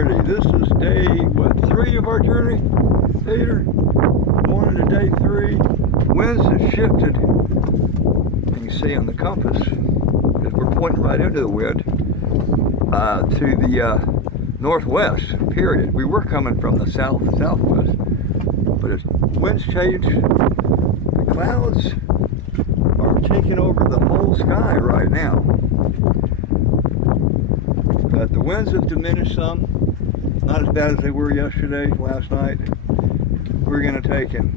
Alrighty, this is day, what, 3 of our journey, Peter? Going into day 3. Winds have shifted. You can see on the compass, because we're pointing right into the wind, to the northwest, period. We were coming from the southwest, but as winds change, the clouds are taking over the whole sky right now. But the winds have diminished some, not as bad as they were yesterday, last night. We're going to take and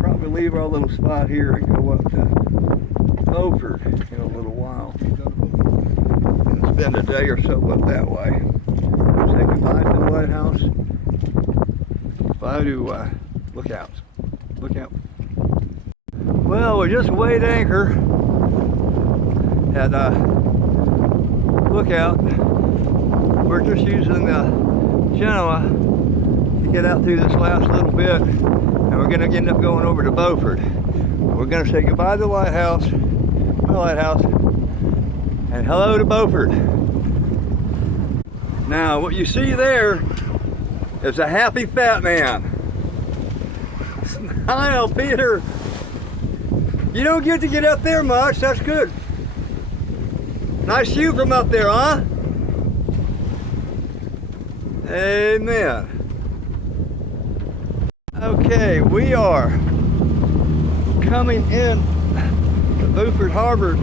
probably leave our little spot here and go up to Beaufort in a little while. And spend a day or so up that way. Say goodbye to the lighthouse. Goodbye to Lookouts. Look out. Well, we just weighed anchor at Lookout. We're just using the Genoa to get out through this last little bit, and we're going to end up going over to Beaufort. We're going to say goodbye to the lighthouse, and hello to Beaufort. Now, what you see there is a happy fat man. Smile, Peter. You don't get to get up there much. That's good. Nice view from up there, huh? Amen. Okay, we are coming in to Beaufort Harbor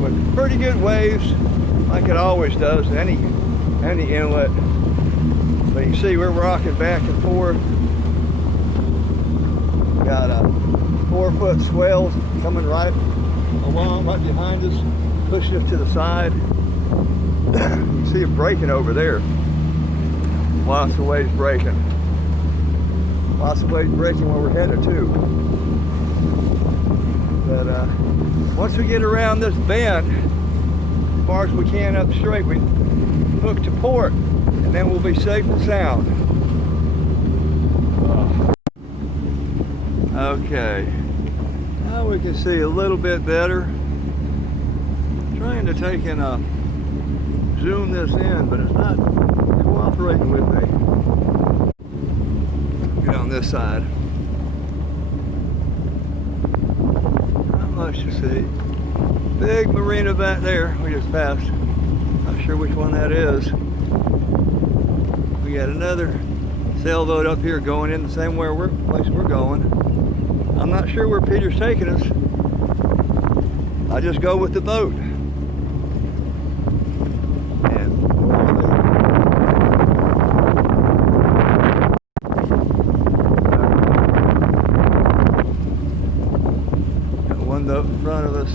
with pretty good waves, like it always does, any inlet. But you can see we're rocking back and forth. Got 4-foot swells coming right along, right behind us, pushing us to the side. You can see it breaking over there. Lots of waves breaking. Lots of waves breaking where we're headed too. But once we get around this bend, as far as we can up straight, we hook to port, and then we'll be safe and sound. Okay, now we can see a little bit better. Trying to take and zoom this in, but it's not cooperating with me. Get on this side. Not much to see. Big marina back there we just passed. Not sure which one that is. We got another sailboat up here going in the same place we're going. I'm not sure where Peter's taking us. I just go with the boat. Up in front of us.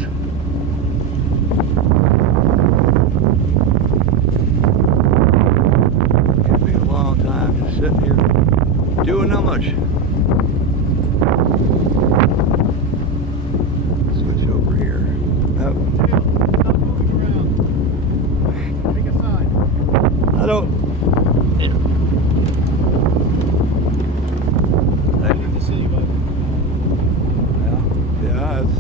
It's been a long time just sitting here doing not much. Switch over here. Nope. Stop moving around. Take a side. I don't. Good to see you, bud. Yeah, it's.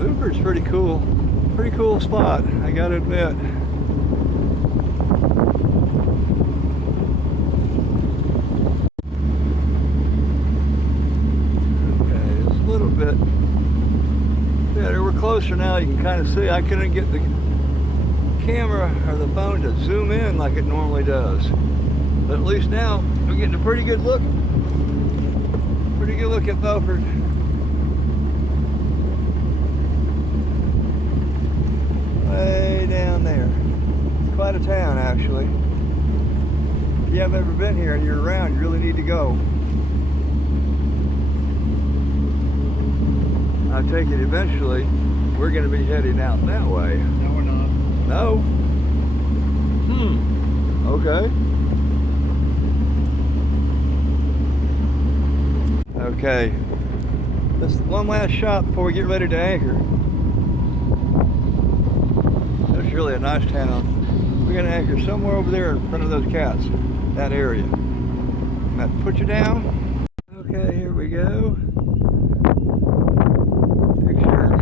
Beaufort's pretty cool spot, I gotta admit. Okay, it's a little bit better. We're closer now. You can kind of see. I couldn't get the camera or the phone to zoom in like it normally does, but at least now we're getting a pretty good look. Pretty good look at Beaufort. Way down there. It's quite a town, actually. If you haven't ever been here and you're around, you really need to go. I take it eventually we're going to be heading out that way. No, we're not. No? Okay. Okay. This is one last shot before we get ready to anchor. It's really a nice town. We're going to anchor somewhere over there in front of those cats, that area. I'm going to put you down. Okay, here we go. Pictures.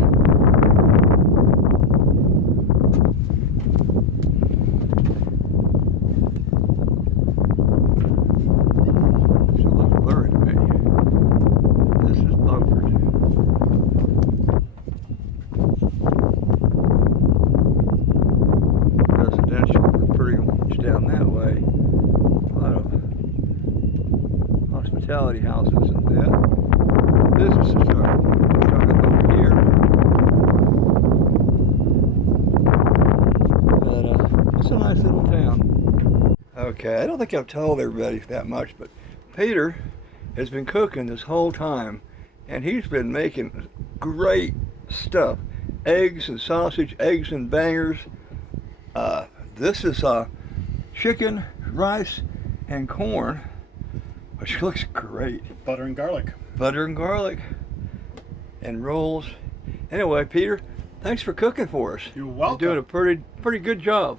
Okay, I don't think I've told everybody that much, but Peter has been cooking this whole time, and he's been making great stuff. Eggs and sausage, eggs and bangers. This is chicken, rice, and corn, which looks great. Butter and garlic. Butter and garlic, and rolls. Anyway, Peter, thanks for cooking for us. You're welcome. You're doing a pretty good job.